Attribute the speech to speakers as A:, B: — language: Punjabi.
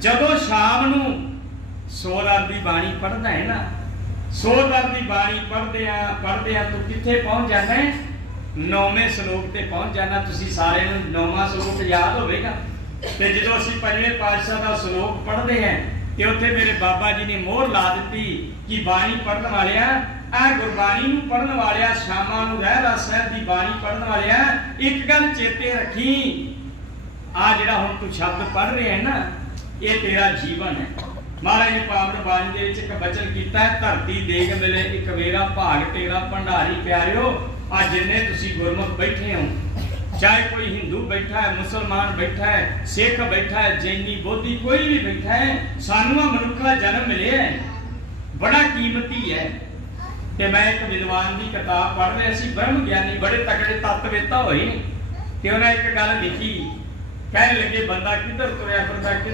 A: ਜਦੋਂ ਸ਼ਾਮ ਨੂੰ ਸੋਦਰ ਦੀ ਬਾਣੀ ਪੜ੍ਹਦਾ ਹੈ ਨਾ ਸੋਦਰ ਦੀ ਬਾਣੀ ਪੜ੍ਹਦੇ ਆ ਪੜ੍ਹਦੇ ਆ, ਤੂੰ ਕਿੱਥੇ ਪਹੁੰਚ ਜਾਂਦਾ ਹੈ? ਨੌਵੇਂ ਸ਼ਲੋਕ ਤੇ ਪਹੁੰਚ ਜਾਣਾ ਤੁਸੀਂ ਸਾਰਿਆਂ ਨੂੰ ਨੌਵਾਂ ਸ਼ਲੋਕ ਯਾਦ ਹੋਵੇਗਾ। ਤੇ ਜਦੋਂ ਅਸੀਂ ਪੰਜਵੇਂ ਪਾਤਸ਼ਾਹ ਦਾ ਸ਼ਲੋਕ ਪੜ੍ਹਦੇ ਹਾਂ, ਤੇ ਉੱਥੇ ਮੇਰੇ ਬਾਬਾ ਜੀ ਨੇ ਮੋਹਰ ਲਾ ਦਿੱਤੀ ਕਿ ਬਾਣੀ ਪੜ੍ਹਨ ਵਾਲਿਆ, ਆ ਗੁਰਬਾਣੀ ਨੂੰ ਪੜ੍ਹਨ ਵਾਲਿਆ, ਸ਼ਾਮਾਂ ਨੂੰ ਰਹਿ ਰਹਿਰਾਸ ਸਾਹਿਬ ਦੀ ਬਾਣੀ ਪੜ੍ਹਨ ਵਾਲਿਆ, ਇੱਕ ਗੱਲ ਚੇਤੇ ਰੱਖੀ। ਆ ਜਿਹੜਾ ਹੁਣ ਤੂੰ ਸ਼ਬਦ ਪੜ੍ਹ ਰਿਹਾ ਹੈ ਨਾ ਇਹ ਤੇਰਾ ਜੀਵਨ ਹੈ। ਮਹਾਰਾਜ ਨੇ ਪਾਵਨ ਬਾਣੀ ਦੇ ਵਿੱਚ ਇੱਕ ਬਚਨ ਕੀਤਾ ਹੈ, ਧਰਤੀ ਦੇਖ ਮਿਲੇ ਇੱਕ ਵੇਰਾ, ਭਾਗ ਤੇਰਾ, ਭੰਡਾਰੀ ਪਿਆਰਿਓ ਆ ਜਿੰਨੇ ਤੁਸੀਂ ਗੁਰਮੁਖ ਬੈਠੇ ਹੋ, ਚਾਹੇ ਕੋਈ ਹਿੰਦੂ ਬੈਠਾ ਹੈ, ਮੁਸਲਮਾਨ ਬੈਠਾ ਹੈ, ਸਿੱਖ ਬੈਠਾ ਹੈ, ਜੈਨੀ ਬੋਧੀ ਕੋਈ ਵੀ ਬੈਠਾ ਹੈ, ਸਾਨੂੰ ਆ ਮਨੁੱਖ ਦਾ ਜਨਮ ਮਿਲਿਆ ਹੈ। ਬੜਾ ਕੀਮਤੀ ਹੈ। ਤੇ ਮੈਂ ਇੱਕ ਵਿਦਵਾਨ ਦੀ ਕਿਤਾਬ ਪੜ੍ਹ ਰਿਹਾ ਸੀ, ਬ੍ਰਹਮ ਗਿਆਨੀ, ਬੜੇ ਤਕੜੇ ਤੱਤਵੇਤਾ ਹੋਏ ਤੇ ਉਹਨਾਂ ਇੱਕ ਗੱਲ ਲਿਖੀ, ਕਹਿਣ ਲੱਗੇ, ਬੰਦਾ ਕਿੱਧਰ ਤੁਰਿਆ ਫਿਰਦਾ